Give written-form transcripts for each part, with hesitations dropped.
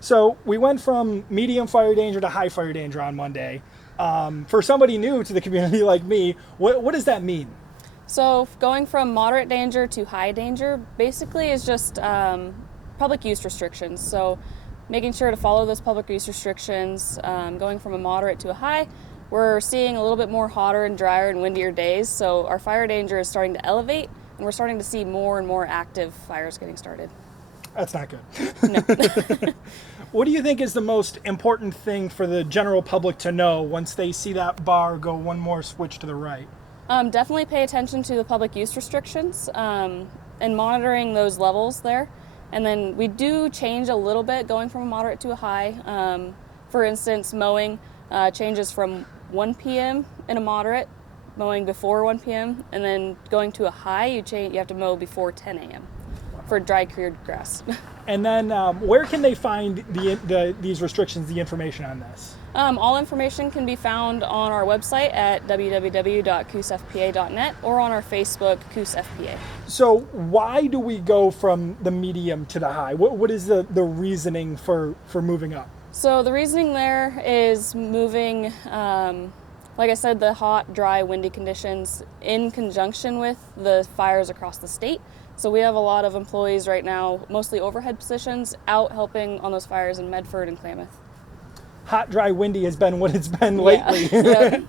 So we went from medium fire danger to high fire danger on Monday. For somebody new to the community like me, what does that mean? So going from moderate danger to high danger basically is just public use restrictions. So making sure to follow those public use restrictions, going from a moderate to a high. We're seeing a little bit more hotter and drier and windier days, so our fire danger is starting to elevate, and we're starting to see more and more active fires getting started. That's not good. No. What do you think is the most important thing for the general public to know once they see that bar go one more switch to the right? Definitely pay attention to the public use restrictions and monitoring those levels there. And then we do change a little bit going from a moderate to a high. For instance, mowing changes from 1 p.m. in a moderate, mowing before 1 p.m. and then going to a high, you have to mow before 10 a.m. for dry cleared grass. And then where can they find these restrictions, the information on this? All information can be found on our website at www.coosfpa.net or on our Facebook, Coos FPA. So why do we go from the medium to the high? What is the reasoning for moving up? So the reasoning there is moving, like I said, the hot, dry, windy conditions in conjunction with the fires across the state. So we have a lot of employees right now, mostly overhead positions, out helping on those fires in Medford and Klamath. Hot, dry, windy has been what it's been lately. Yeah.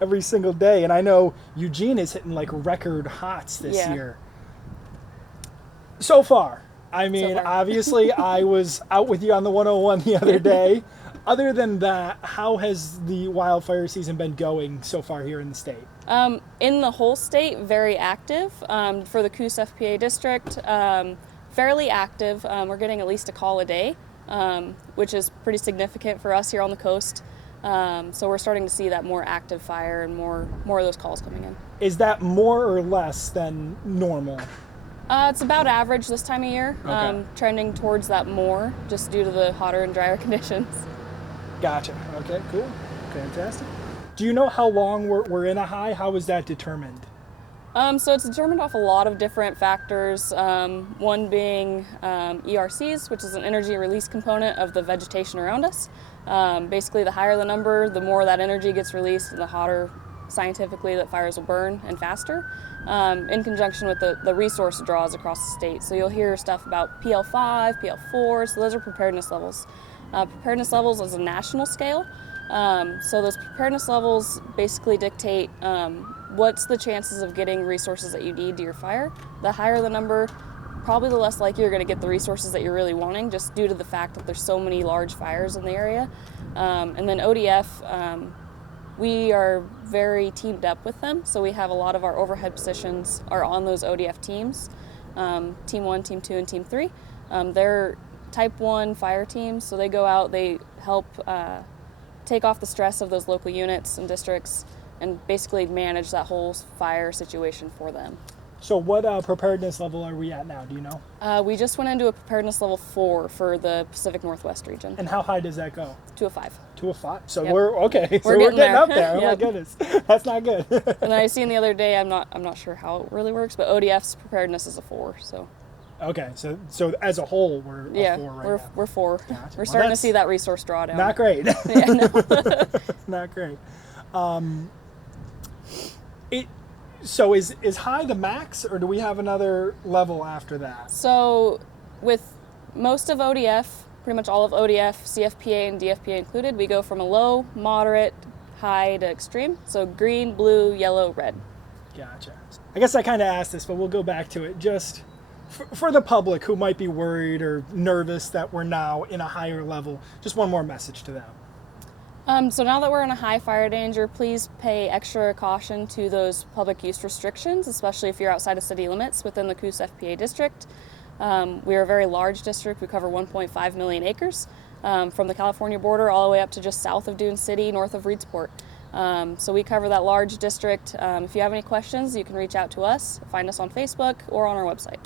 every single day. And I know Eugene is hitting like record hots this year. So far. I mean, obviously I was out with you on the 101 the other day. Other than that, how has the wildfire season been going so far here in the state? In the whole state, very active. For the Coos FPA district, fairly active. We're getting at least a call a day, which is pretty significant for us here on the coast. So we're starting to see that more active fire and more of those calls coming in. Is that more or less than normal? It's about average this time of year, Okay. trending towards that more, just due to the hotter and drier conditions. Gotcha. Okay, cool. Fantastic. Do you know how long we're in a high? How is that determined? So it's determined off a lot of different factors, one being ERCs, which is an energy release component of the vegetation around us. Basically, the higher the number, the more that energy gets released, and the hotter, scientifically, that fires will burn and faster, in conjunction with the resource draws across the state. So you'll hear stuff about PL5, PL4, so those are preparedness levels. Preparedness levels is a national scale. So those preparedness levels basically dictate what's the chances of getting resources that you need to your fire. The higher the number, probably the less likely you're going to get the resources that you're really wanting, just due to the fact that there's so many large fires in the area. And then ODF, we are very teamed up with them, so we have a lot of our overhead positions are on those ODF teams, Team 1, Team 2, and Team 3. They're Type 1 fire teams, so they go out, they help take off the stress of those local units and districts and basically manage that whole fire situation for them. So what preparedness level are we at now? Do you know? We just went into a preparedness level 4 for the Pacific Northwest region. And how high does that go? To a 5. To a 5. So Yep. we're okay. So We're we're getting getting there. up there. Oh my Yep. goodness, that's not good. And then I seen the other day, I'm not sure how it really works, but ODF's preparedness is a 4. So Okay, so as a whole, we're a 4 right now. we're 4. Gotcha. We're Well, starting to that's see that resource drawdown. Not great. Yeah, no. Not great. So is high the max, or do we have another level after that? So with most of ODF, pretty much all of ODF, CFPA and DFPA included, we go from a low, moderate, high to extreme. So green, blue, yellow, red. Gotcha. I guess I kind of asked this, but we'll go back to it. Just for the public who might be worried or nervous that we're now in a higher level, just one more message to them. So now that we're in a high fire danger, please pay extra caution to those public use restrictions, especially if you're outside of city limits within the Coos FPA district. We are a very large district. We cover 1.5 million acres, from the California border all the way up to just south of Dune City, north of Reedsport. So we cover that large district. If you have any questions, you can reach out to us, find us on Facebook or on our website.